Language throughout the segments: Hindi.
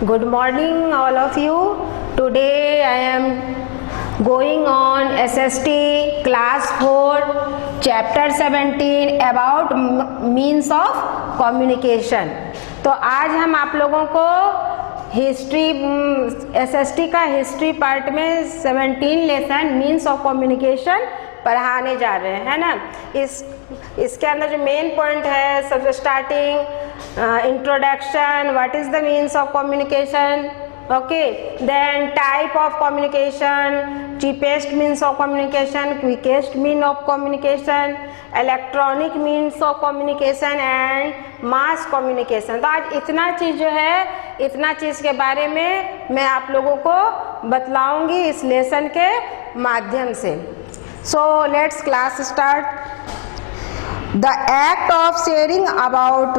Good morning, all of you. Today I am going on SST class 4 chapter 17 about means of communication. तो आज हम आप लोगों को हिस्ट्री SST का हिस्ट्री पार्ट में 17 लेसन मीन्स ऑफ कम्युनिकेशन पढ़ाने जा रहे हैं, है ना। इसके अंदर जो मेन पॉइंट है, सब starting introduction, what is the means of communication, okay, then type of communication, cheapest means of communication, quickest mean of communication, electronic means of communication and mass communication. तो आज इतना चीज़ जो है, इतना चीज़ के बारे में मैं आप लोगों को बतलाऊंगी इस लेसन के माध्यम से। So let's class start. The act of sharing about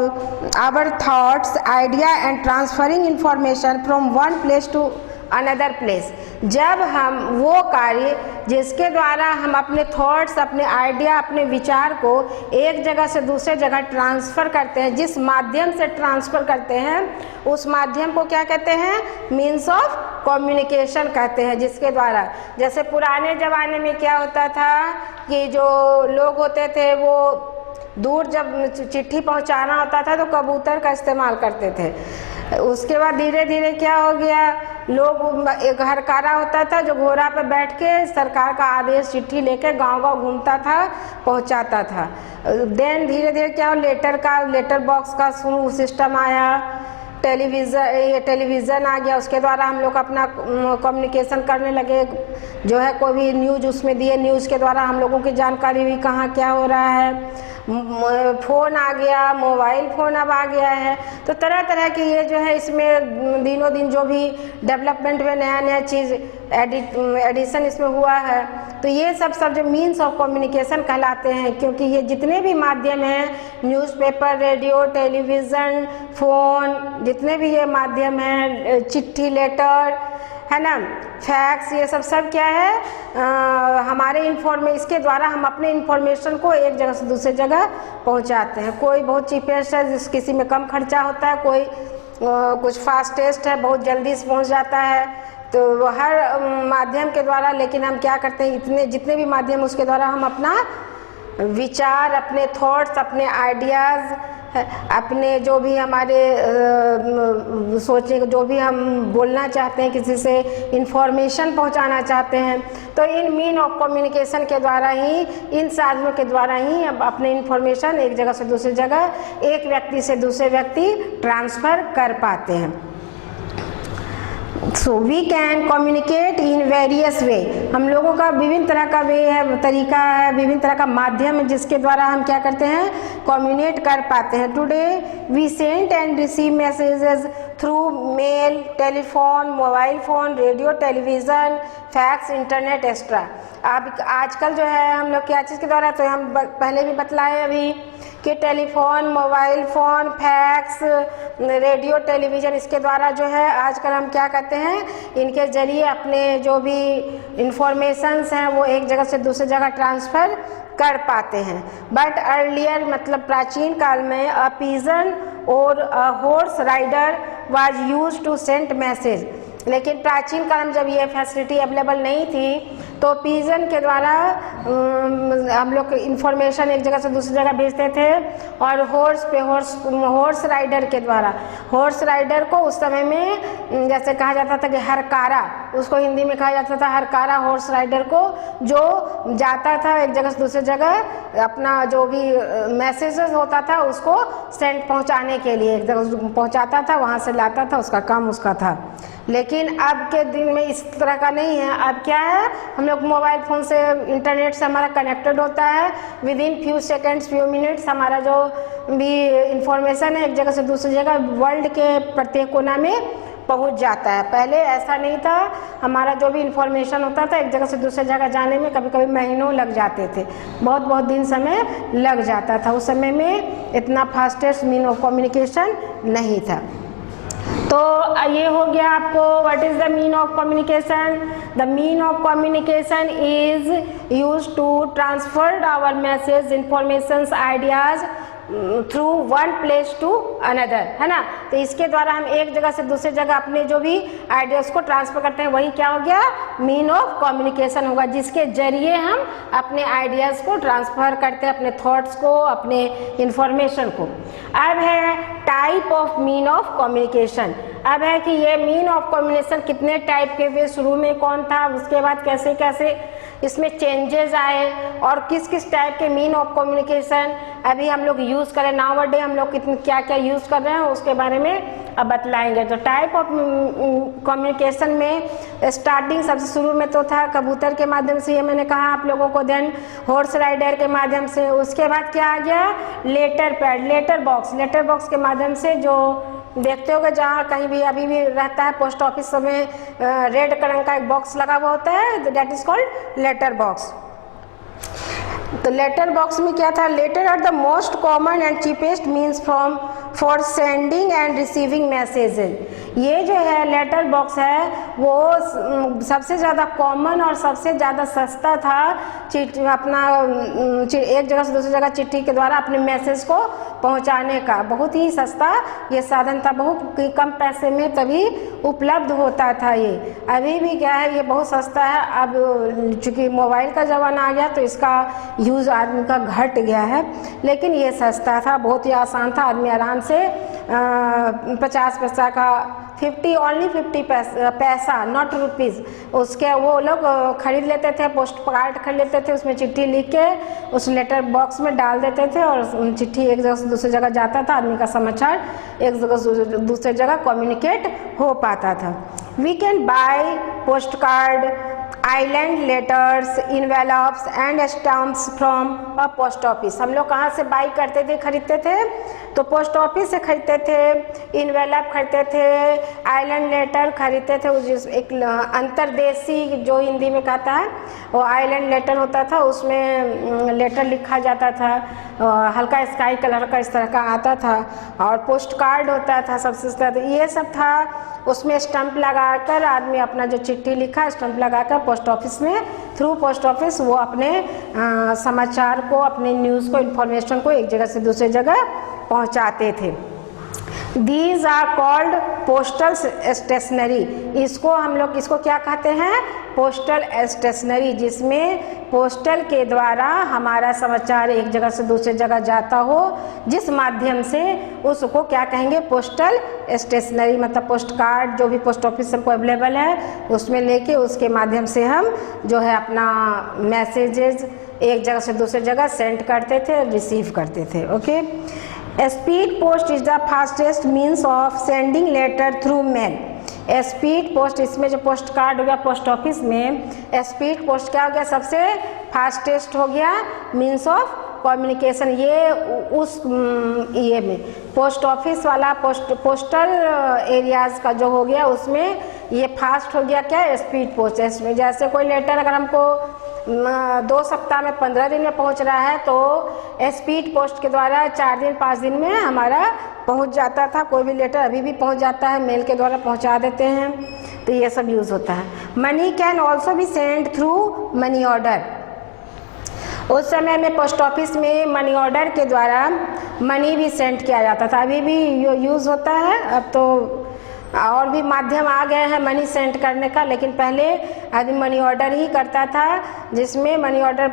our thoughts, idea and transferring information from one place to another place. जब हम वो कार्य जिसके द्वारा हम अपने थॉट्स, अपने आइडिया, अपने विचार को एक जगह से दूसरे जगह ट्रांसफ़र करते हैं, जिस माध्यम से ट्रांसफ़र करते हैं उस माध्यम को क्या कहते हैं? मीन्स ऑफ कम्युनिकेशन कहते हैं। जिसके द्वारा, जैसे पुराने ज़माने में क्या होता था कि जो लोग होते थे वो दूर जब चिट्ठी पहुंचाना होता था तो कबूतर का इस्तेमाल करते थे। उसके बाद धीरे धीरे क्या हो गया, लोग एक हरकारा होता था जो घोड़ा पर बैठ के सरकार का आदेश चिट्ठी लेके गांव-गांव घूमता था, पहुंचाता था। देन धीरे धीरे क्या हो, लेटर बॉक्स का सिस्टम आया, टेलीविज़न आ गया, उसके द्वारा हम लोग अपना कम्युनिकेशन करने लगे। जो है कोई भी न्यूज़ उसमें दिए, न्यूज़ के द्वारा हम लोगों की जानकारी हुई कहाँ क्या हो रहा है। फ़ोन आ गया, मोबाइल फ़ोन अब आ गया है। तो तरह तरह की ये जो है इसमें दिनों दिन जो भी डेवलपमेंट में नया नया चीज़ एडिशन इसमें हुआ है, तो ये सब जो मीन्स ऑफ कम्युनिकेशन कहलाते हैं। क्योंकि ये जितने भी माध्यम हैं, न्यूज़पेपर, रेडियो, टेलीविज़न, फ़ोन, जितने भी ये माध्यम हैं, चिट्ठी, लेटर, है ना, फैक्स, ये सब क्या है, हमारे इसके द्वारा हम अपने इंफॉर्मेशन को एक जगह से दूसरी जगह पहुंचाते हैं। कोई बहुत चीपेस्ट है, किसी में कम खर्चा होता है, कोई कुछ फास्टेस्ट है, बहुत जल्दी से पहुंच जाता है। तो हर माध्यम के द्वारा, लेकिन हम क्या करते हैं, जितने भी माध्यम उसके द्वारा हम अपना विचार, अपने थॉट्स, अपने आइडियाज़, अपने जो भी हमारे सोचने, जो भी हम बोलना चाहते हैं, किसी से इंफॉर्मेशन पहुंचाना चाहते हैं, तो इन मीन ऑफ कम्युनिकेशन के द्वारा ही, इन साधनों के द्वारा ही अब अपने इंफॉर्मेशन एक जगह से दूसरी जगह, एक व्यक्ति से दूसरे व्यक्ति ट्रांसफ़र कर पाते हैं। So we can communicate in various way. हम लोगों का विभिन्न तरह का वे है, तरीका है, विभिन्न तरह का माध्यम है जिसके द्वारा हम क्या करते हैं, कम्युनिकेट कर पाते हैं। Today we send and receive messages through mail, telephone, mobile phone, radio, television, fax, internet extra. अब आजकल जो है हम लोग क्या चीज़ के द्वारा, तो हम पहले भी बतलाए अभी कि telephone, mobile phone, fax, radio, television, इसके द्वारा जो है आजकल हम क्या करते हैं, इनके ज़रिए अपने जो भी इंफॉर्मेशंस हैं वो एक जगह से दूसरी जगह ट्रांसफ़र कर पाते हैं। बट अर्लियर, मतलब प्राचीन काल में, अ पिजन और a horse rider was used to send message. लेकिन प्राचीन काल में जब ये फैसिलिटी अवेलेबल नहीं थी तो पिजन के द्वारा हम लोग इंफॉर्मेशन एक जगह से दूसरी जगह भेजते थे, और हॉर्स राइडर के द्वारा, हॉर्स राइडर को उस समय में जैसे कहा जाता था कि हरकारा, उसको हिंदी में कहा जाता था हरकारा, हॉर्स राइडर को, जो जाता था एक जगह से दूसरी जगह, अपना जो भी मैसेजेस होता था उसको सेंड पहुंचाने के लिए एक जगह पहुंचाता था, वहां से लाता था, उसका काम उसका था। लेकिन अब के दिन में इस तरह का नहीं है। अब क्या है, हम लोग मोबाइल फ़ोन से, इंटरनेट से हमारा कनेक्टेड होता है, with in few seconds, few minutes हमारा जो भी इंफॉर्मेशन है एक जगह से दूसरी जगह वर्ल्ड के प्रत्येक कोना में पहुंच जाता है। पहले ऐसा नहीं था, हमारा जो भी इंफॉर्मेशन होता था एक जगह से दूसरी जगह जाने में कभी कभी महीनों लग जाते थे, बहुत दिन समय लग जाता था। उस समय में इतना फास्टेस्ट मीन ऑफ कम्युनिकेशन नहीं था। तो ये हो गया आपको what is the mean of communication. The mean of communication is use to transfer our message, informations, ideas through one place to another, है ना। तो इसके द्वारा हम एक जगह से दूसरी जगह अपने जो भी आइडियाज़ को ट्रांसफ़र करते हैं वही क्या हो गया, मीन ऑफ कम्युनिकेशन होगा, जिसके जरिए हम अपने आइडियाज़ को ट्रांसफ़र करते हैं, अपने थॉट्स को, अपने इंफॉर्मेशन को। अब है type of mean of communication. अब है कि ये मीन ऑफ कम्युनिकेशन कितने टाइप के हुए, शुरू में कौन था, उसके बाद कैसे कैसे इसमें चेंजेस आए और किस किस टाइप के मीन ऑफ कम्युनिकेशन अभी हम लोग यूज़ करें, नाउ डे हम लोग कितने क्या क्या यूज़ कर रहे हैं उसके बारे में अब बतलाएंगे। तो टाइप ऑफ कम्युनिकेशन में स्टार्टिंग सबसे शुरू में तो था कबूतर के माध्यम से, ये मैंने कहा आप लोगों को, देन हॉर्स राइडर के माध्यम से, उसके बाद क्या आ गया, लेटर पैड, लेटर बॉक्स के माध्यम से, जो देखते होगे जहाँ कहीं भी अभी भी रहता है पोस्ट ऑफिस में रेड रंग का एक बॉक्स लगा हुआ होता है, that is called letter box. तो लेटर बॉक्स में क्या था, letter are the most common and cheapest means from for sending and receiving messages. ये जो है लेटर बॉक्स है वो सबसे ज़्यादा कॉमन और सबसे ज़्यादा सस्ता था अपना एक जगह से दूसरी जगह चिट्ठी के द्वारा अपने मैसेज को पहुंचाने का। बहुत ही सस्ता ये साधन था, बहुत कम पैसे में तभी उपलब्ध होता था ये। अभी भी क्या है, ये बहुत सस्ता है। अब चूँकि मोबाइल का ज़माना आ गया तो इसका यूज़ आदमी का घट गया है, लेकिन ये सस्ता था, बहुत ही आसान था। आदमी आराम से 50 पैसा का 50 पैसा नॉट रुपीज़ उसके वो लोग खरीद लेते थे, पोस्ट कार्ड खरीद लेते थे, उसमें चिट्ठी लिख के उस लेटर बॉक्स में डाल देते थे और चिट्ठी एक जगह से दूसरी जगह जाता था, आदमी का समाचार एक जगह से दूसरी जगह कम्युनिकेट हो पाता था। We can buy post card, inland letters, envelopes and stamps from a post office. हम लोग कहाँ से बाई करते थे, खरीदते थे, तो पोस्ट ऑफिस से खरीदते थे, इनवेलप खरीदते थे, आइलैंड लेटर खरीदते थे। उस एक अंतरदेशी जो हिंदी में कहता है वो आइलैंड लेटर होता था, उसमें लेटर लिखा जाता था, हल्का स्काई कलर का इस तरह का आता था, और पोस्ट कार्ड होता था सबसे ज़्यादा, ये सब था। उसमें स्टम्प लगाकर आदमी अपना जो चिट्ठी लिखा स्टम्प लगाकर पोस्ट ऑफिस में थ्रू पोस्ट ऑफिस वो अपने समाचार को, अपने न्यूज़ को, इन्फॉर्मेशन को एक जगह से दूसरी जगह पहुंचाते थे। These are called postal stationery। इसको हम लोग इसको क्या कहते हैं, पोस्टल स्टेशनरी, जिसमें पोस्टल के द्वारा हमारा समाचार एक जगह से दूसरी जगह जाता हो, जिस माध्यम से उसको क्या कहेंगे, पोस्टल स्टेशनरी। मतलब पोस्ट कार्ड जो भी पोस्ट ऑफिस हमको अवेलेबल है उसमें लेके उसके माध्यम से हम जो है अपना मैसेजेस एक जगह से दूसरी जगह सेंड करते थे, रिसीव करते थे। Okay, speed post is the fastest means of sending letter through mail. Speed post, इसमें जो पोस्ट कार्ड हो गया पोस्ट ऑफिस में, स्पीड पोस्ट क्या हो गया, सबसे फास्टेस्ट हो गया मीन्स ऑफ कम्युनिकेशन। ये उस ये में पोस्ट ऑफिस वाला पोस्टल एरियाज़ का जो हो गया उसमें ये फास्ट हो गया क्या, स्पीड पोस्ट। इसमें जैसे कोई लेटर अगर हमको 2 सप्ताह में 15 दिन में पहुंच रहा है तो स्पीड पोस्ट के द्वारा 4 दिन 5 दिन में हमारा पहुंच जाता था। कोई भी लेटर अभी भी पहुंच जाता है, मेल के द्वारा पहुंचा देते हैं, तो ये सब यूज़ होता है। Money can also be send through money order. उस समय में पोस्ट ऑफिस में मनी ऑर्डर के द्वारा मनी भी सेंड किया जाता था, अभी भी यूज़ होता है। अब तो और भी माध्यम आ गए हैं मनी सेंड करने का, लेकिन पहले आदमी मनी ऑर्डर ही करता था, जिसमें मनी ऑर्डर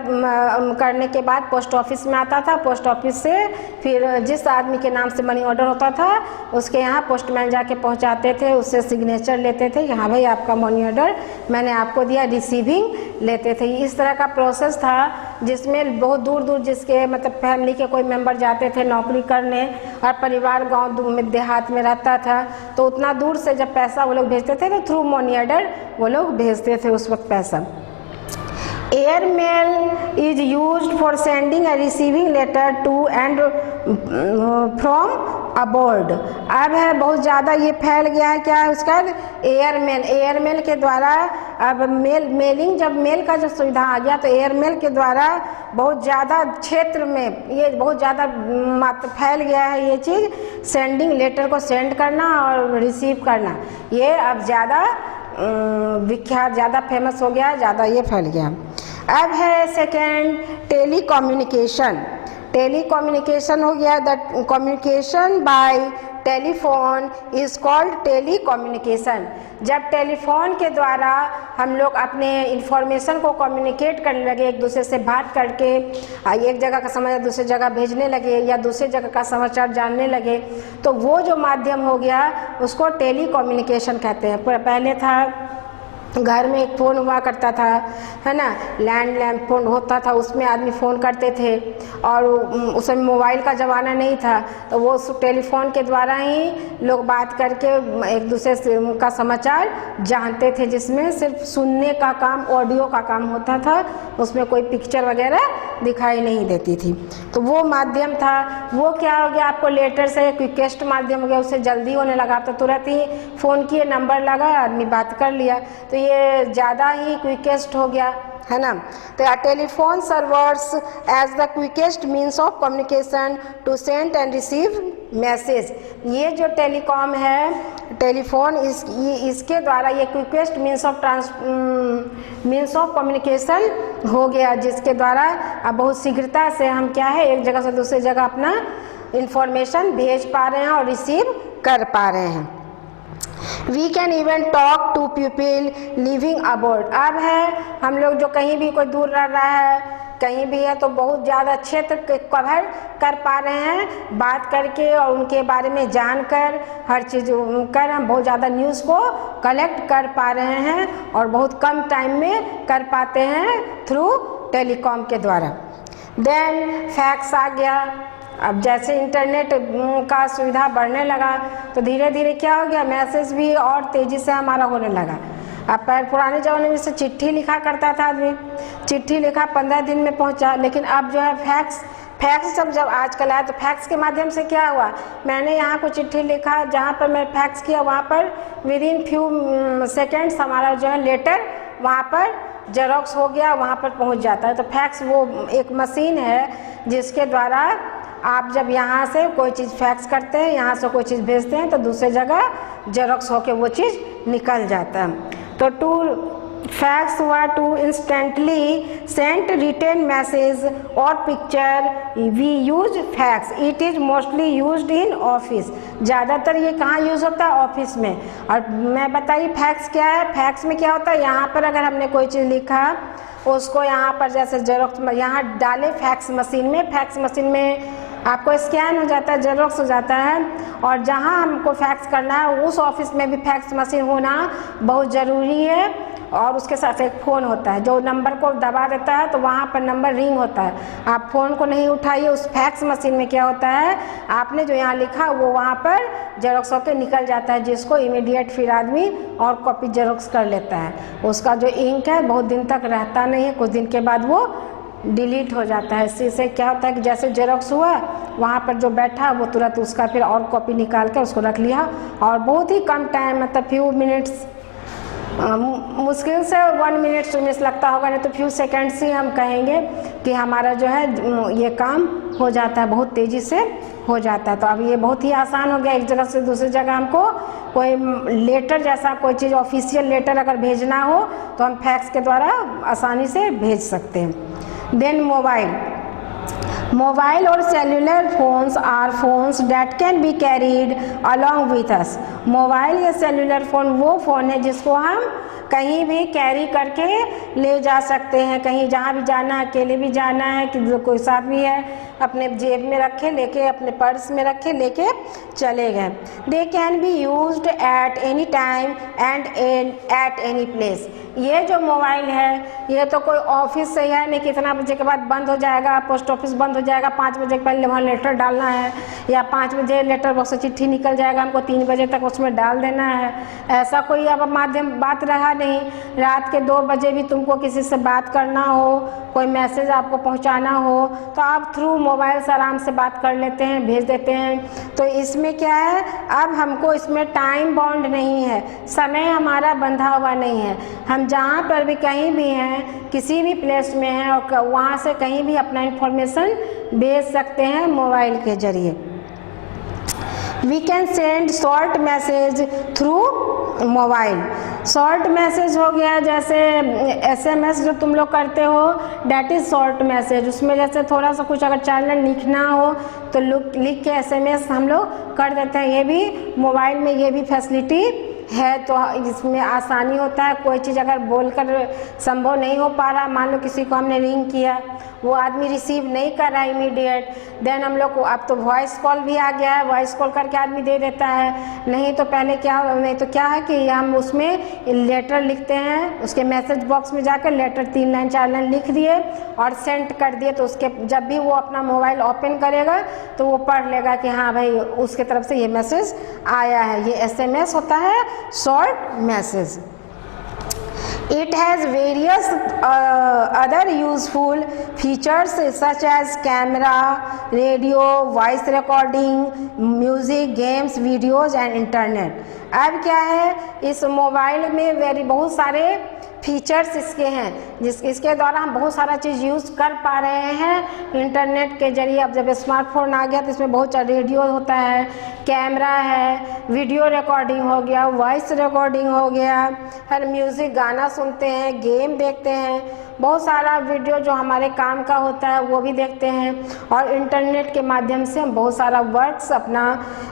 करने के बाद पोस्ट ऑफिस में आता था, पोस्ट ऑफिस से फिर जिस आदमी के नाम से मनी ऑर्डर होता था उसके यहाँ पोस्टमैन जाके पहुँचाते थे, उससे सिग्नेचर लेते थे कि हाँ भाई आपका मनी ऑर्डर मैंने आपको दिया, रिसीविंग लेते थे। इस तरह का प्रोसेस था जिसमें बहुत दूर दूर जिसके मतलब फैमिली के कोई मेंबर जाते थे नौकरी करने और परिवार गांव में देहात में रहता था, तो उतना दूर से जब पैसा वो लोग भेजते थे तो थ्रू मनी ऑर्डर वो लोग भेजते थे उस वक्त पैसा। Airmail is used for sending and receiving letter to and from abroad. अब है बहुत ज़्यादा ये फैल गया है, क्या है उसका, एयरमेल के द्वारा अब मेलिंग जब मेल का जो सुविधा आ गया तो एयरमेल के द्वारा बहुत ज़्यादा क्षेत्र में ये बहुत ज़्यादा फैल गया है ये चीज़, सेंडिंग लेटर को सेंड करना और रिसीव करना, ये अब ज़्यादा विख्यात, ज़्यादा फेमस हो गया, ज़्यादा ये फैल गया। अब है second telecommunication. Telecommunication हो गया, the communication by telephone is called telecommunication. जब टेलीफोन के द्वारा हम लोग अपने इंफॉर्मेशन को कम्युनिकेट करने लगे, एक दूसरे से बात करके एक जगह का समाचार दूसरी जगह भेजने लगे या दूसरी जगह का समाचार जानने लगे, तो वो जो माध्यम हो गया उसको टेली कम्युनिकेशन कहते हैं। पहले था घर में एक फ़ोन हुआ करता था, है ना, लैंडलाइन फ़ोन होता था, उसमें आदमी फ़ोन करते थे और उसमें मोबाइल का ज़माना नहीं था, तो वो उस टेलीफोन के द्वारा ही लोग बात करके एक दूसरे से का समाचार जानते थे, जिसमें सिर्फ सुनने का काम, ऑडियो का काम होता था, उसमें कोई पिक्चर वगैरह दिखाई नहीं देती थी। तो वो माध्यम था। वो क्या हो गया, आपको लेटर से क्विकेस्ट माध्यम हो गया, उससे जल्दी होने लगा, तो तुरंत ही फ़ोन किए, नंबर लगा, आदमी बात कर लिया, तो ये ज़्यादा ही क्विकेस्ट हो गया, है ना। तो telephone servers as the quickest means of communication to send and receive message. ये जो टेलीकॉम है, टेलीफोन, इसके द्वारा ये क्विकेस्ट मीन्स ऑफ कम्युनिकेशन हो गया, जिसके द्वारा अब बहुत शीघ्रता से हम क्या है, एक जगह से दूसरी जगह अपना इंफॉर्मेशन भेज पा रहे हैं और रिसीव कर पा रहे हैं। We can even talk to people living abroad। अब है हम लोग जो कहीं भी कोई दूर रह रहा है, कहीं भी है, तो बहुत ज़्यादा क्षेत्र कवर कर पा रहे हैं बात करके, और उनके बारे में जानकर हर चीज़ कर हम बहुत ज़्यादा न्यूज़ को कलेक्ट कर पा रहे हैं और बहुत कम टाइम में कर पाते हैं थ्रू टेलीकॉम के द्वारा। देन फैक्स आ गया। अब जैसे इंटरनेट का सुविधा बढ़ने लगा तो धीरे धीरे क्या हो गया, मैसेज भी और तेज़ी से हमारा होने लगा। अब पुराने ज़माने में से चिट्ठी लिखा करता था आदमी, चिट्ठी लिखा 15 दिन में पहुंचा, लेकिन अब जो है फैक्स जब आजकल आया, तो फैक्स के माध्यम से क्या हुआ, मैंने यहाँ को चिट्ठी लिखा, जहाँ पर मैं फैक्स किया वहाँ पर विद इन फ्यू सेकेंड्स हमारा जो है लेटर वहाँ पर जेरोक्स हो गया, वहाँ पर पहुँच जाता है। तो फैक्स वो एक मशीन है जिसके द्वारा आप जब यहाँ से कोई चीज़ फैक्स करते हैं, यहाँ से कोई चीज़ भेजते हैं, तो दूसरी जगह जेरोक्स होके वो चीज़ निकल जाता है। तो टू फैक्स हुआ to instantly send written message और picture, we use fax. It is mostly used in office. ज़्यादातर ये कहाँ यूज़ होता है, ऑफिस में। और मैं बताइए फैक्स क्या है। फैक्स में क्या होता है, यहाँ पर अगर हमने कोई चीज़ लिखा, उसको यहाँ पर जैसे जेरोक्स यहाँ डाले फैक्स मशीन में, फैक्स मशीन में आपको स्कैन हो जाता है, जेरोक्स हो जाता है, और जहाँ हमको फैक्स करना है उस ऑफिस में भी फैक्स मशीन होना बहुत ज़रूरी है। और उसके साथ एक फ़ोन होता है, जो नंबर को दबा देता है तो वहाँ पर नंबर रिंग होता है। आप फ़ोन को नहीं उठाइए, उस फैक्स मशीन में क्या होता है, आपने जो यहाँ लिखा वो वहाँ पर जेरोक्स होकर निकल जाता है, जिसको इमीडिएट फिर आदमी और कॉपी जेरोक्स कर लेता है। उसका जो इंक है बहुत दिन तक रहता नहीं है, कुछ दिन के बाद वो डिलीट हो जाता है। इससे क्या होता है कि जैसे जेरोक्स हुआ, वहाँ पर जो बैठा वो तुरंत उसका फिर और कॉपी निकाल कर उसको रख लिया, और बहुत ही कम टाइम, मतलब फ्यू मिनट्स, मुश्किल से 1 मिनट 2 मिनट लगता होगा, नहीं तो फ्यू सेकेंड्स ही हम कहेंगे कि हमारा जो है ये काम हो जाता है, बहुत तेज़ी से हो जाता है। तो अब ये बहुत ही आसान हो गया, एक जगह से दूसरी जगह हमको कोई लेटर जैसा कोई चीज़, ऑफिशियल लेटर अगर भेजना हो तो हम फैक्स के द्वारा आसानी से भेज सकते हैं। देन मोबाइल और cellular phones are phones that can be carried along with us. Mobile या सेल्युलर फ़ोन वो फ़ोन है जिसको हम कहीं भी कैरी करके ले जा सकते हैं, कहीं जहाँ भी जाना है, अकेले भी जाना है कि कोई साथ भी है, अपने जेब में रखे, लेके अपने पर्स में रखे, लेके चले गए। They can be used at any time and at any place. ये जो मोबाइल है ये तो कोई ऑफिस से है नहीं, कितना बजे के बाद बंद हो जाएगा, पोस्ट ऑफिस बंद हो जाएगा, 5 बजे के पहले वहाँ लेटर डालना है, या 5 बजे लेटर बॉक्स से चिट्ठी निकल जाएगा, हमको 3 बजे तक उसमें डाल देना है। ऐसा कोई अब माध्यम बात रहा नहीं। रात के 2 बजे भी तुमको किसी से बात करना हो, कोई मैसेज आपको पहुंचाना हो, तो आप थ्रू मोबाइल से आराम से बात कर लेते हैं, भेज देते हैं। तो इसमें क्या है, अब हमको इसमें टाइम बाउंड नहीं है, समय हमारा बंधा हुआ नहीं है। हम जहाँ पर भी कहीं भी हैं, किसी भी प्लेस में हैं, और वहाँ से कहीं भी अपना इंफॉर्मेशन भेज सकते हैं मोबाइल के जरिए। We can send short message through mobile. Short message हो गया, जैसे SMS जो तुम लोग करते हो, डैट इज़ शॉर्ट मैसेज। उसमें जैसे थोड़ा सा कुछ अगर चैनल लिखना हो तो लिख के SMS हम लोग कर देते हैं। ये भी मोबाइल में ये भी फैसिलिटी है, तो इसमें आसानी होता है। कोई चीज़ अगर बोलकर संभव नहीं हो पा रहा, मान लो किसी को हमने रिंग किया, वो आदमी रिसीव नहीं कर रहा है इमीडिएट, देन हम लोग को अब तो वॉइस कॉल भी आ गया है, वॉइस कॉल करके आदमी दे देता है। नहीं तो पहले क्या है कि हम उसमें लेटर लिखते हैं, उसके मैसेज बॉक्स में जाकर लेटर 3 लाइन 4 लाइन लिख दिए और सेंड कर दिए, तो उसके जब भी वो अपना मोबाइल ओपन करेगा तो वो पढ़ लेगा कि हाँ भाई उसके तरफ से ये मैसेज आया है। ये SMS होता है, short message. It has various other useful features such as camera, radio, voice recording, music, games, videos and internet। अब क्या है, इस मोबाइल में बहुत सारे फीचर्स इसके हैं, इसके द्वारा हम बहुत सारा चीज़ यूज़ कर पा रहे हैं इंटरनेट के जरिए। अब जब स्मार्टफोन आ गया तो इसमें बहुत सारा रेडियो होता है, कैमरा है, वीडियो रिकॉर्डिंग हो गया, वॉइस रिकॉर्डिंग हो गया, हर म्यूज़िक गाना सुनते हैं, गेम देखते हैं, बहुत सारा वीडियो जो हमारे काम का होता है वो भी देखते हैं। और इंटरनेट के माध्यम से हम बहुत सारा वर्क्स अपना,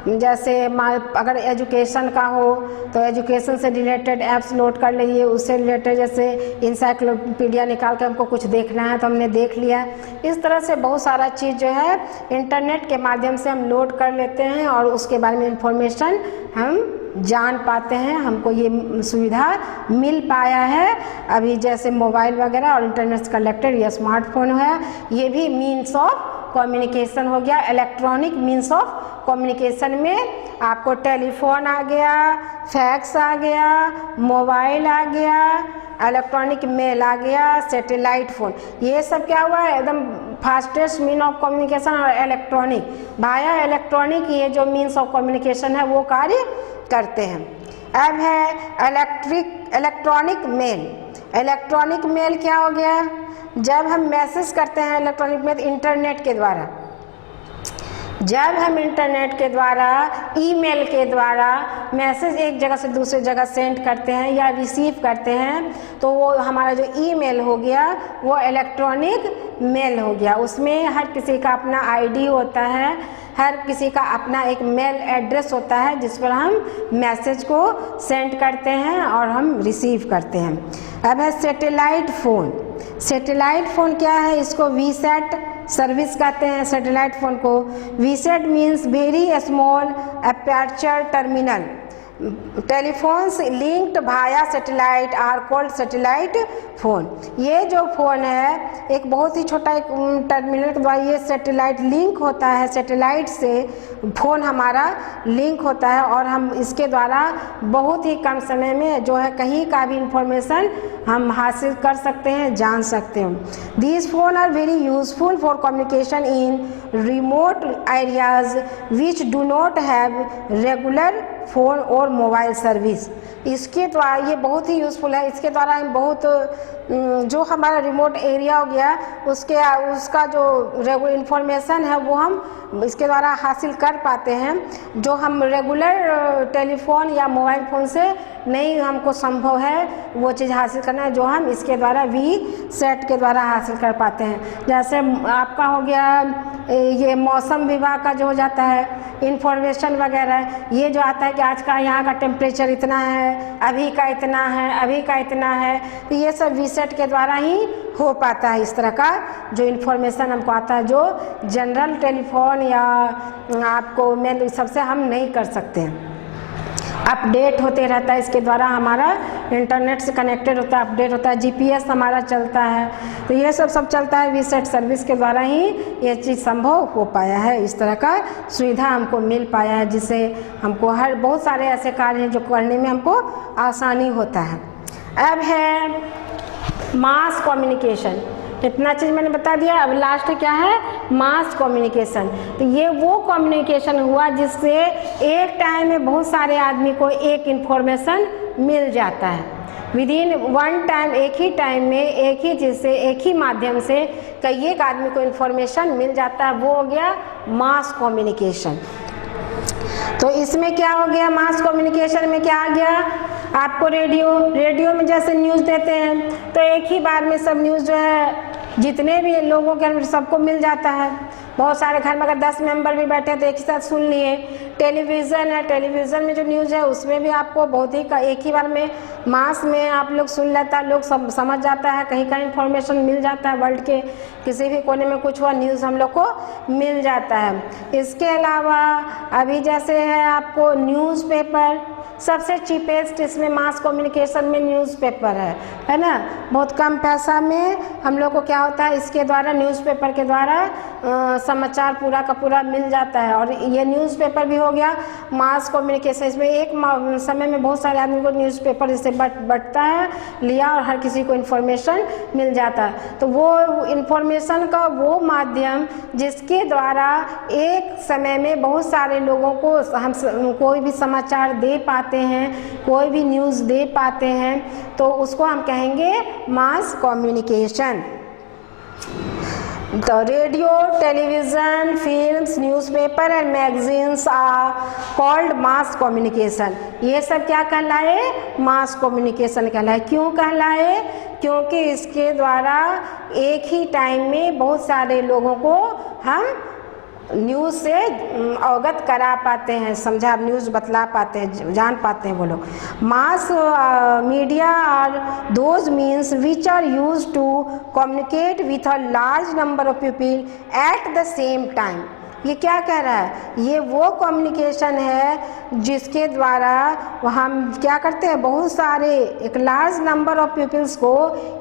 जैसे अगर एजुकेशन का हो तो एजुकेशन से रिलेटेड ऐप्स लोड कर लीजिए, उससे रिलेटेड जैसे इंसाइक्लोपीडिया निकाल के हमको कुछ देखना है तो हमने देख लिया। इस तरह से बहुत सारा चीज़ जो है इंटरनेट के माध्यम से हम लोड कर लेते हैं और उसके बारे में इंफॉर्मेशन हम जान पाते हैं। हमको ये सुविधा मिल पाया है अभी, जैसे मोबाइल वगैरह और इंटरनेट से कनेक्टेड ये स्मार्टफोन है, ये भी मीन्स ऑफ कम्युनिकेशन हो गया। इलेक्ट्रॉनिक मीन्स ऑफ कम्युनिकेशन में आपको टेलीफोन आ गया, फैक्स आ गया, मोबाइल आ गया, इलेक्ट्रॉनिक मेल आ गया, सैटेलाइट फ़ोन, ये सब क्या हुआ है एकदम फास्टेस्ट मीन ऑफ कम्युनिकेशन। और इलेक्ट्रॉनिक, वाया इलेक्ट्रॉनिक, ये जो मीन्स ऑफ कम्युनिकेशन है वो कार्य करते हैं। अब है इलेक्ट्रॉनिक मेल। इलेक्ट्रॉनिक मेल क्या हो गया, जब हम मैसेज करते हैं इलेक्ट्रॉनिक मेल इंटरनेट के द्वारा, जब हम इंटरनेट के द्वारा, ईमेल के द्वारा मैसेज एक जगह से दूसरी जगह सेंड करते हैं या रिसीव करते हैं, तो वो हमारा जो ईमेल हो गया वो इलेक्ट्रॉनिक मेल हो गया। उसमें हर किसी का अपना आईडी होता है, हर किसी का अपना एक मेल एड्रेस होता है जिस पर हम मैसेज को सेंड करते हैं और हम रिसीव करते हैं। अब है सैटेलाइट फ़ोन। सैटेलाइट फ़ोन क्या है, इसको वीसैट सर्विस कहते हैं सैटेलाइट फ़ोन को। VSAT means very small aperture terminal telephones linked via satellite are called satellite phone. ये जो फ़ोन है एक बहुत ही छोटा एक टर्मिनल के द्वारा ये सैटेलाइट लिंक होता है, सैटेलाइट से फ़ोन हमारा लिंक होता है और हम इसके द्वारा बहुत ही कम समय में जो है कहीं का भी इंफॉर्मेशन हम हासिल कर सकते हैं, जान सकते हैं। These phone are very useful for communication in remote areas which do not have regular phone और मोबाइल सर्विस। इसके द्वारा ये बहुत ही यूज़फुल है। इसके द्वारा हम बहुत जो हमारा रिमोट एरिया हो गया उसका जो रेगुलर इन्फॉर्मेशन है वो हम इसके द्वारा हासिल कर पाते हैं, जो हम रेगुलर टेलीफोन या मोबाइल फ़ोन से नहीं हमको संभव है वो चीज़ हासिल करना, जो हम इसके द्वारा वीसैट के द्वारा हासिल कर पाते हैं। जैसे आपका हो गया ये मौसम विभाग का जो हो जाता है इंफॉर्मेशन वगैरह, ये जो आता है कि आज का यहाँ का टेम्परेचर इतना है, अभी का इतना है, अभी का इतना है, तो ये सब वीसैट के द्वारा ही हो पाता है। इस तरह का जो इन्फॉर्मेशन हमको आता है जो जनरल टेलीफोन या आपको मेल सबसे हम नहीं कर सकते हैं। अपडेट होते रहता है, इसके द्वारा हमारा इंटरनेट से कनेक्टेड होता है, अपडेट होता है, GPS हमारा चलता है, तो ये सब चलता है वीसैट सर्विस के द्वारा ही ये चीज़ संभव हो पाया है। इस तरह का सुविधा हमको मिल पाया है जिससे हमको हर बहुत सारे ऐसे कार्य हैं जो करने में हमको आसानी होता है। अब है मास कम्युनिकेशन। इतना चीज़ मैंने बता दिया। अब लास्ट क्या है, मास कम्युनिकेशन। तो ये वो कम्युनिकेशन हुआ जिससे एक टाइम में बहुत सारे आदमी को एक इन्फॉर्मेशन मिल जाता है। विदिन वन टाइम, एक ही टाइम में एक ही चीज़ से, एक ही माध्यम से कई एक आदमी को इन्फॉर्मेशन मिल जाता है, वो हो गया मास कम्युनिकेशन। तो इसमें क्या हो गया, मास कम्युनिकेशन में क्या आ गया आपको, रेडियो में जैसे न्यूज़ देते हैं तो एक ही बार में सब न्यूज़ जो है जितने भी लोगों के सबको मिल जाता है। बहुत सारे घर में अगर 10 मेंबर भी बैठे तो एक ही साथ सुन लिए। टेलीविज़न है, टेलीविज़न में जो न्यूज़ है उसमें भी आपको बहुत ही एक ही बार में मास में आप लोग सुन लेता है, लोग समझ जाता है, कहीं कहीं इन्फॉर्मेशन मिल जाता है, वर्ल्ड के किसी भी कोने में कुछ हुआ न्यूज़ हम लोग को मिल जाता है। इसके अलावा अभी जैसे है आपको न्यूज़पेपर, सबसे चीपेस्ट इसमें मास कम्युनिकेशन में न्यूज़पेपर है ना। बहुत कम पैसा में हम लोग को क्या होता है, इसके द्वारा न्यूज़पेपर के द्वारा समाचार पूरा का पूरा मिल जाता है। और ये न्यूज़पेपर भी हो गया मास कम्युनिकेशन, इसमें एक समय में बहुत सारे आदमी को न्यूज़पेपर इससे बंटता है लिया और हर किसी को इन्फॉर्मेशन मिल जाता है। तो वो इन्फॉर्मेशन का वो माध्यम जिसके द्वारा एक समय में बहुत सारे लोगों को हम कोई भी समाचार दे पाते हैं, कोई भी न्यूज़ दे पाते हैं, तो उसको हम कहेंगे मास कम्युनिकेशन। तो radio, television, films, newspaper and magazines are called mass communication. ये सब क्या कहलाए, मास कम्युनिकेशन कहलाए। क्यों कहलाए, क्योंकि इसके द्वारा एक ही टाइम में बहुत सारे लोगों को हम न्यूज़ से अवगत करा पाते हैं, समझा, न्यूज़ बतला पाते हैं, जान पाते हैं वो लोग। Mass media are those means which are used to communicate with a large number of people at the same time. ये क्या कह रहा है, ये वो कम्युनिकेशन है जिसके द्वारा हम क्या करते हैं, बहुत सारे एक लार्ज नंबर ऑफ पीपल्स को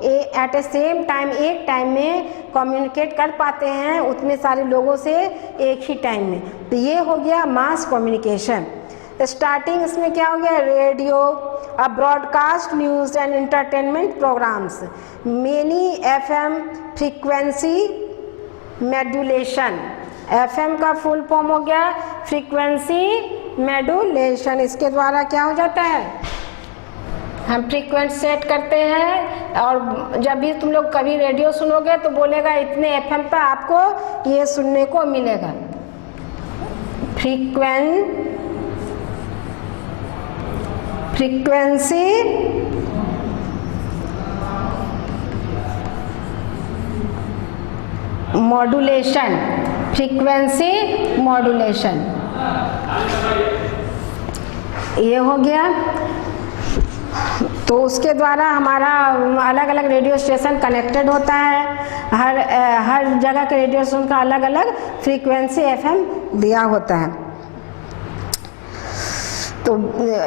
एट ए सेम टाइम, एक टाइम में कम्युनिकेट कर पाते हैं उतने सारे लोगों से एक ही टाइम में। तो ये हो गया मास कम्युनिकेशन। स्टार्टिंग इसमें क्या हो गया, radio, a broadcast news and entertainment programmes, many FM frequency modulation. FM का फुल फॉर्म हो गया फ्रीक्वेंसी मॉड्यूलेशन। इसके द्वारा क्या हो जाता है, हम फ्रीक्वेंसी सेट करते हैं और जब भी तुम लोग कभी रेडियो सुनोगे तो बोलेगा इतने FM पर आपको ये सुनने को मिलेगा। फ्रीक्वेंसी मॉड्यूलेशन, फ्रीक्वेंसी मॉड्यूलेशन, ये हो गया। तो उसके द्वारा हमारा अलग अलग रेडियो स्टेशन कनेक्टेड होता है, हर जगह के रेडियो स्टेशन का अलग अलग फ्रीक्वेंसी FM दिया होता है। तो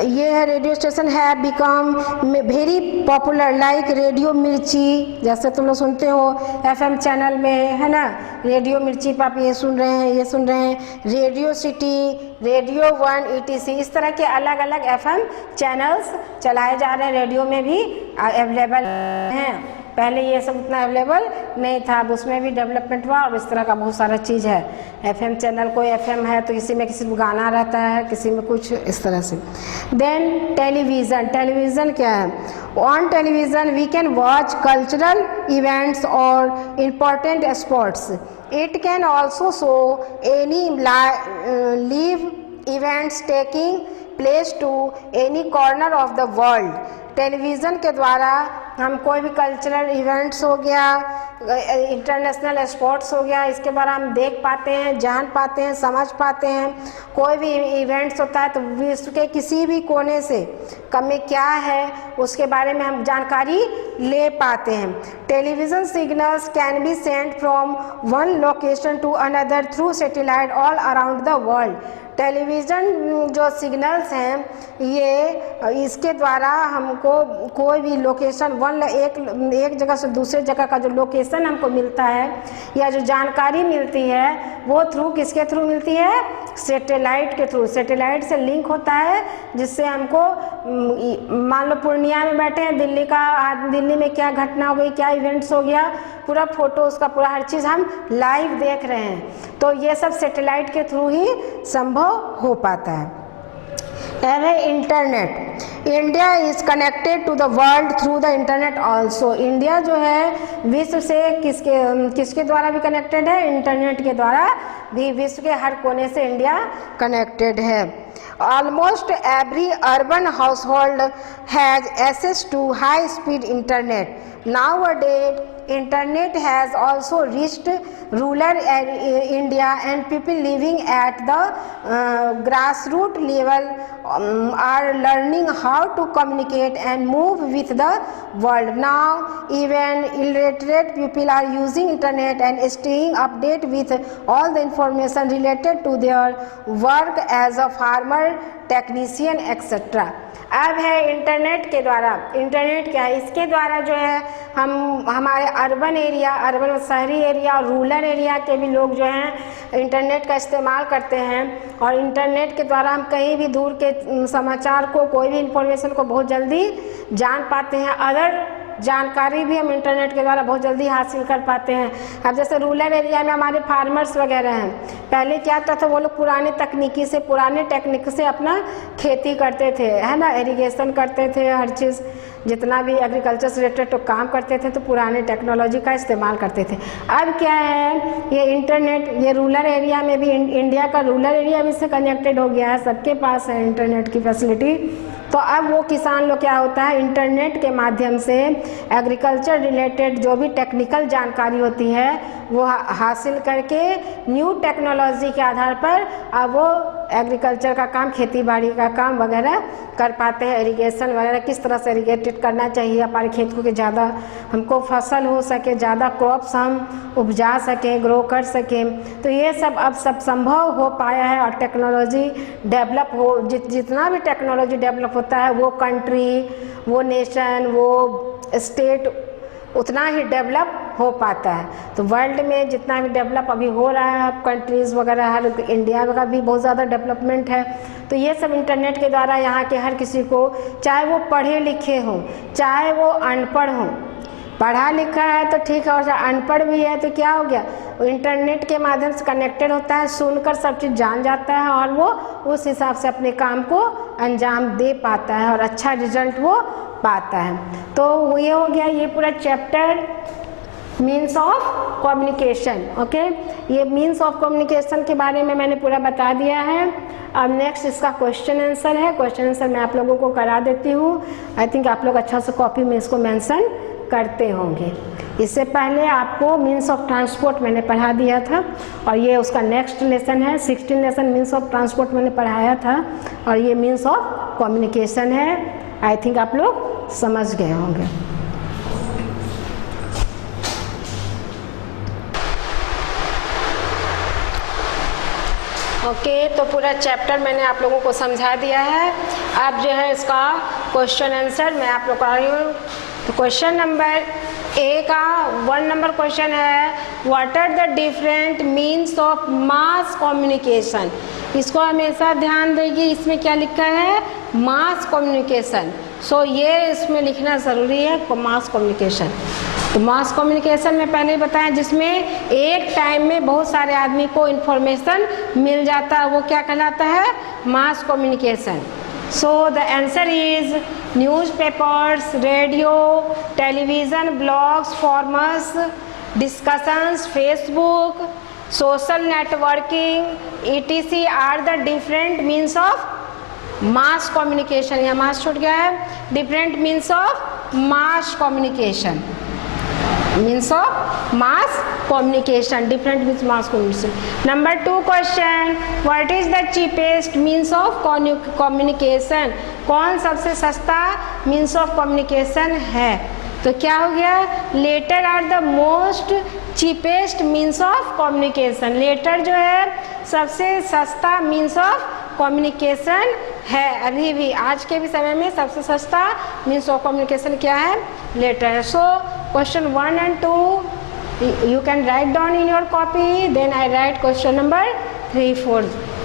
ये है रेडियो स्टेशन है become very popular like radio मिर्ची, जैसे तुम लोग सुनते हो FM चैनल में, है ना, रेडियो मिर्ची पर आप ये सुन रहे हैं, ये सुन रहे हैं, रेडियो सिटी, रेडियो 1 ETC, इस तरह के अलग अलग FM चैनल्स चलाए जा रहे हैं, रेडियो में भी अवेलेबल हैं। पहले ये सब उतना अवेलेबल नहीं था, अब उसमें भी डेवलपमेंट हुआ और इस तरह का बहुत सारा चीज़ है। FM चैनल, कोई FM है तो किसी में गाना रहता है, किसी में कुछ इस तरह से। देन टेलीविज़न, टेलीविज़न क्या है, on television we can watch cultural events और important sports. It can also show any live events taking place to any corner of the world। Television के द्वारा हम कोई भी कल्चरल इवेंट्स हो गया, इंटरनेशनल स्पोर्ट्स हो गया, इसके बारे हम देख पाते हैं, जान पाते हैं, समझ पाते हैं। कोई भी इवेंट्स होता है तो विश्व के किसी भी कोने से कमी क्या है उसके बारे में हम जानकारी ले पाते हैं। Television signals can be sent from one location to another through satellite all around the world. Television जो सिग्नल्स हैं ये इसके द्वारा हमको कोई भी लोकेशन एक जगह से दूसरे जगह का जो लोकेशन हमको मिलता है या जो जानकारी मिलती है वो थ्रू किसके थ्रू मिलती है, सैटेलाइट के थ्रू। सैटेलाइट से लिंक होता है जिससे हमको, मान लो पूर्णिया में बैठे हैं, दिल्ली में क्या घटना हो गई, क्या इवेंट्स हो गया, पूरा फोटो उसका पूरा हर चीज़ हम लाइव देख रहे हैं। तो ये सब सैटेलाइट के थ्रू ही संभव हो पाता है। अब है internet. India is connected to the world through the internet also. India जो है विश्व से किसके द्वारा भी कनेक्टेड है? इंटरनेट के द्वारा भी विश्व के हर कोने से इंडिया कनेक्टेड है। Almost every urban household has access to high speed internet. Nowadays, internet has also reached rural India, and people living at the grassroots level are learning how to communicate and move with the world. Now, even illiterate people are using internet and staying updated with all the information related to their work as a farmer, technician, etc. अब है इंटरनेट के द्वारा। इंटरनेट क्या है? इसके द्वारा जो है हम हमारे अर्बन शहरी एरिया और रूरल एरिया के भी लोग जो हैं इंटरनेट का इस्तेमाल करते हैं, और इंटरनेट के द्वारा हम कहीं भी दूर के समाचार को, कोई भी इंफॉर्मेशन को बहुत जल्दी जान पाते हैं। अदर जानकारी भी हम इंटरनेट के द्वारा बहुत जल्दी हासिल कर पाते हैं। अब जैसे रूरल एरिया में हमारे फार्मर्स वगैरह हैं, पहले क्या होता था, वो लोग पुराने टेक्निक से अपना खेती करते थे, है ना, इरिगेशन करते थे, हर चीज़ जितना भी एग्रीकल्चर से रिलेटेड तो काम करते थे, तो पुराने टेक्नोलॉजी का इस्तेमाल करते थे। अब क्या है, ये इंटरनेट, ये रूरल एरिया में भी, इंडिया का रूरल एरिया भी इससे कनेक्टेड हो गया है, सबके पास है इंटरनेट की फैसिलिटी। तो अब वो किसान लोग क्या होता है, इंटरनेट के माध्यम से एग्रीकल्चर रिलेटेड जो भी टेक्निकल जानकारी होती है वो हासिल करके न्यू टेक्नोलॉजी के आधार पर अब वो एग्रीकल्चर का काम, खेती बाड़ी का काम वगैरह कर पाते हैं। इरिगेशन वगैरह किस तरह से इरिगेटेड करना चाहिए हमारे खेत को कि ज़्यादा हमको फसल हो सके, ज़्यादा क्रॉप्स हम उपजा सकें, ग्रो कर सकें। तो ये सब अब सब संभव हो पाया है, और टेक्नोलॉजी डेवलप हो, जितना भी टेक्नोलॉजी डेवलप होता है वो कंट्री, वो नेशन, वो स्टेट उतना ही डेवलप हो पाता है। तो वर्ल्ड में जितना भी डेवलप अभी हो रहा है, अब कंट्रीज़ वगैरह, हर इंडिया का भी बहुत ज़्यादा डेवलपमेंट है। तो ये सब इंटरनेट के द्वारा यहाँ के हर किसी को, चाहे वो पढ़े लिखे हों, चाहे वो अनपढ़ हों, पढ़ा लिखा है तो ठीक है, और अनपढ़ भी है तो क्या हो गया, वो इंटरनेट के माध्यम से कनेक्टेड होता है, सुनकर सब चीज़ जान जाता है, और वो उस हिसाब से अपने काम को अंजाम दे पाता है और अच्छा रिजल्ट वो पाता है। तो ये हो गया ये पूरा chapter means of communication. Okay, ये मीन्स ऑफ कम्युनिकेशन के बारे में मैंने पूरा बता दिया है। अब नेक्स्ट इसका क्वेश्चन आंसर है। क्वेश्चन आंसर मैं आप लोगों को करा देती हूँ। आई थिंक आप लोग अच्छा से कॉपी में इसको मेंशन करते होंगे। इससे पहले आपको मीन्स ऑफ ट्रांसपोर्ट मैंने पढ़ा दिया था, और ये उसका नेक्स्ट लेसन है। 16 लेसन मीन्स ऑफ ट्रांसपोर्ट मैंने पढ़ाया था, और ये मीन्स ऑफ कम्युनिकेशन है। आई थिंक आप लोग समझ गए होंगे। ओके, तो पूरा चैप्टर मैंने आप लोगों को समझा दिया है। अब जो है इसका क्वेश्चन आंसर मैं आप लोग को आ रही हूँ। तो क्वेश्चन नंबर ए का 1 नंबर क्वेश्चन है, what are the different means of mass communication. इसको हमेशा ध्यान देंगे, इसमें क्या लिखा है, मास कम्युनिकेशन। सो ये इसमें लिखना ज़रूरी है, मास कम्युनिकेशन। तो मास कम्युनिकेशन में पहले ही बताया, जिसमें एक टाइम में बहुत सारे आदमी को इन्फॉर्मेशन मिल जाता है, वो क्या कहलाता है, mass communication. So the answer is newspapers, radio, television, blogs, forums, discussions, Facebook, social networking etc are the different means of mass communication. यहाँ मास छूट गया है, different means of mass communication, means of mass communication, different means mass communication. Number 2 question, what is the cheapest means of communication. कौन सबसे सस्ता मीन्स ऑफ कम्युनिकेशन है। तो क्या हो गया, letter are the most cheapest means of communication. Letter जो है सबसे सस्ता मीन्स ऑफ कम्युनिकेशन है। अभी भी आज के भी समय में सबसे सस्ता मीन्स ऑफ कम्युनिकेशन क्या है, लेटर है। So question 1 and 2 you can write down in your copy, then I write question number 3, 4.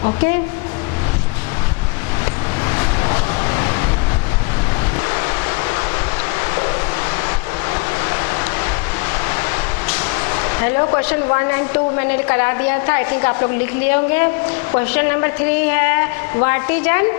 Okay. Hello, question 1 and 2 मैंने करा दिया था, आई थिंक आप लोग लिख लिए होंगे। क्वेश्चन नंबर 3 है, व्हाट इज एन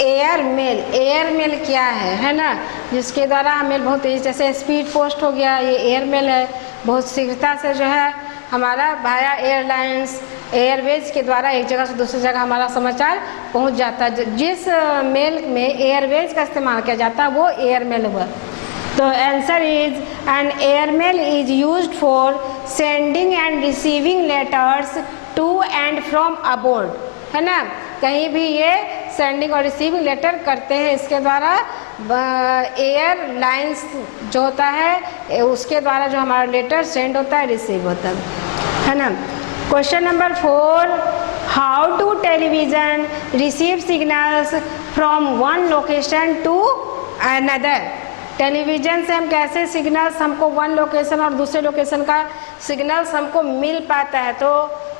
एयरमेल क्या है ना, जिसके द्वारा मेल बहुत तेज, जैसे स्पीड पोस्ट हो गया, ये एयरमेल है, बहुत शीघ्रता से जो है हमारा वाया एयरलाइंस एयरवेज के द्वारा एक जगह से दूसरी जगह हमारा समाचार पहुंच जाता है। जिस मेल में एयरवेज का इस्तेमाल किया जाता है वो एयरमेल हुआ। तो answer is an airmail is used for sending and receiving letters to and from abroad, है ना, कहीं भी ये सेंडिंग और रिसीविंग लेटर करते हैं, इसके द्वारा एयरलाइंस जो होता है उसके द्वारा जो हमारा लेटर सेंड होता है, रिसीव होता है ना। Question number 4, how to television receive signals from one location to another. Television से हम कैसे सिग्नल्स, हमको वन लोकेशन और दूसरे लोकेशन का सिग्नल्स हमको मिल पाता है। तो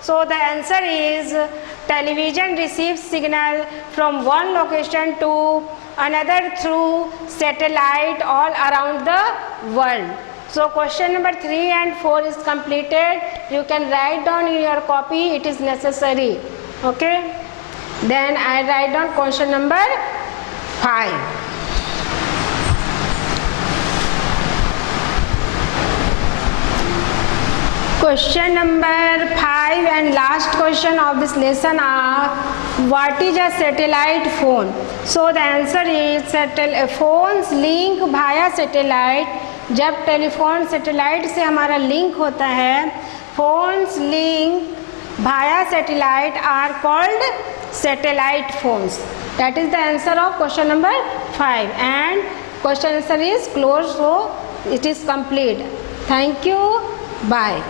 so the answer is television receive signal from one location to another through satellite all around the world. So question number 3 and 4 is completed. You can write down in your copy, it is necessary. Okay. Then I write down question number 5. Question number 5 and last question of this lesson are, what is a satellite phone? So the answer is phones link via satellite. जब टेलीफोन सैटेलाइट से हमारा लिंक होता है, phones link via satellite are called satellite phones. That is the answer of question number 5 and question answer is close, so it is complete. Thank you, bye.